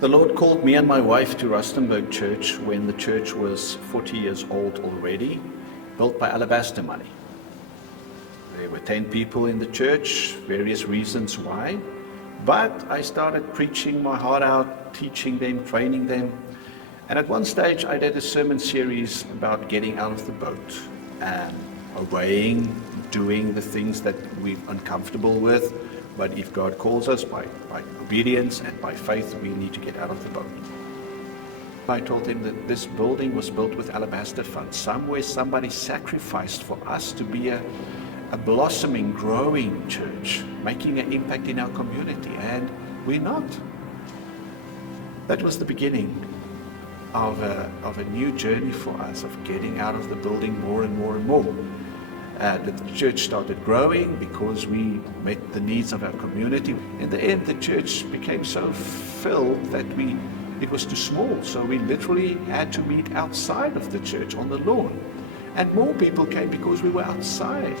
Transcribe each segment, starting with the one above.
The Lord called me and my wife to Rustenburg Church when the church was 40 years old already, built by Alabastro money. There were 10 people in the church, various reasons why, but I started preaching my heart out, teaching them, training them, and at one stage I did a sermon series about getting out of the boat and obeying, doing the things that we're uncomfortable with. But if God calls us by obedience and by faith, we need to get out of the boat. I told him that this building was built with Alabastro funds. Somewhere somebody sacrificed for us to be a blossoming, growing church, making an impact in our community, and we're not. That was the beginning of a new journey for us, of getting out of the building more and more and more. The church started growing because we met the needs of our community. In the end, the church became so filled that it was too small, so we literally had to meet outside of the church on the lawn. And more people came because we were outside.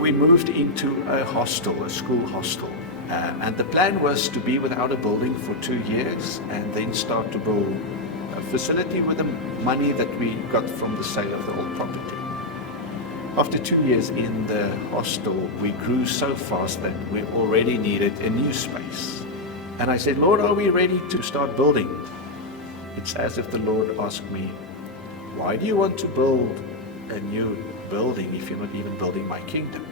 We moved into a hostel, a school hostel. And the plan was to be without a building for 2 years and then start to build a facility with the money that we got from the sale of the old property. After 2 years in the hostel, we grew so fast that we already needed a new space. And I said, Lord, are we ready to start building? It's as if the Lord asked me, why do you want to build a new building if you're not even building my kingdom?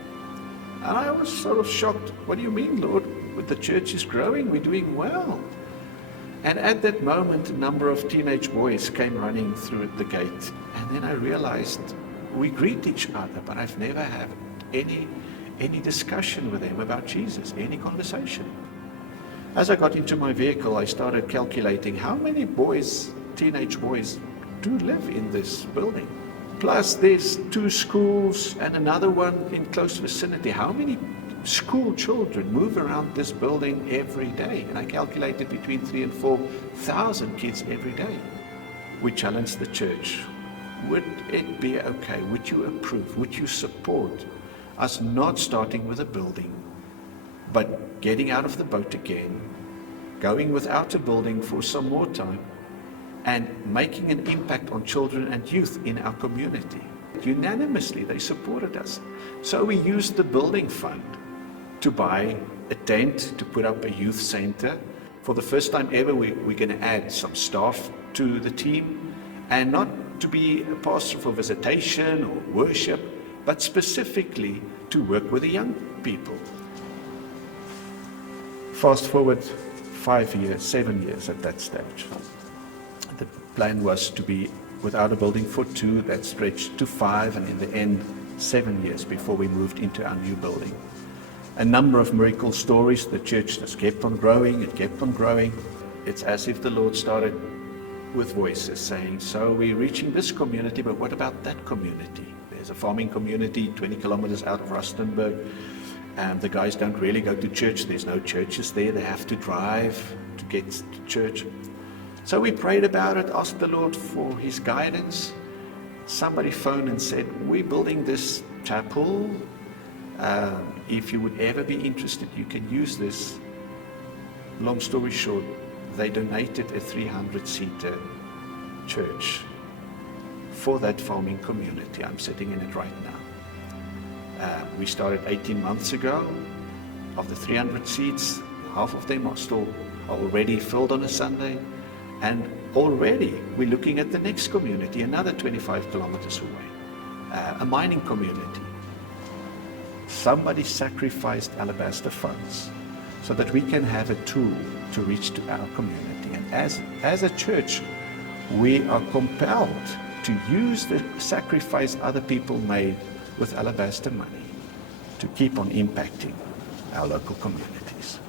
And I was sort of shocked. What do you mean, Lord? The church is growing, we're doing well. And at that moment, a number of teenage boys came running through the gate. And then I realized we greet each other, but I've never had any discussion with them about Jesus, any conversation. As I got into my vehicle, I started calculating how many boys, teenage boys, do live in this building. Plus there's 2 schools and another one in close vicinity. How many school children move around this building every day? And I calculated between 3,000 and 4,000 kids every day. We challenged the church. Would it be okay? Would you approve? Would you support us not starting with a building, but getting out of the boat again, going without a building for some more time, and making an impact on children and youth in our community? Unanimously, they supported us. So we used the building fund to buy a tent, to put up a youth center. For the first time ever, we're going to add some staff to the team, and not to be a pastor for visitation or worship, but specifically to work with the young people. Fast forward 5 years, 7 years at that stage. The plan was to be without a building for 2, that stretched to 5, and in the end, 7 years before we moved into our new building. A number of miracle stories. The church just kept on growing, it kept on growing. It's as if the Lord started with voices saying, so we're reaching this community, but what about that community? There's a farming community 20 kilometers out of Rustenburg, and the guys don't really go to church. There's no churches there. They have to drive to get to church. So we prayed about it, asked the Lord for his guidance. Somebody phoned and said, we're building this chapel. If you would ever be interested, you can use this. Long story short, they donated a 300-seater church for that farming community. I'm sitting in it right now. We started 18 months ago. Of the 300 seats, half of them are already filled on a Sunday. And already we're looking at the next community, another 25 kilometers away, a mining community. Somebody sacrificed Alabastro funds so that we can have a tool to reach to our community. And as a church, we are compelled to use the sacrifice other people made with Alabastro money to keep on impacting our local communities.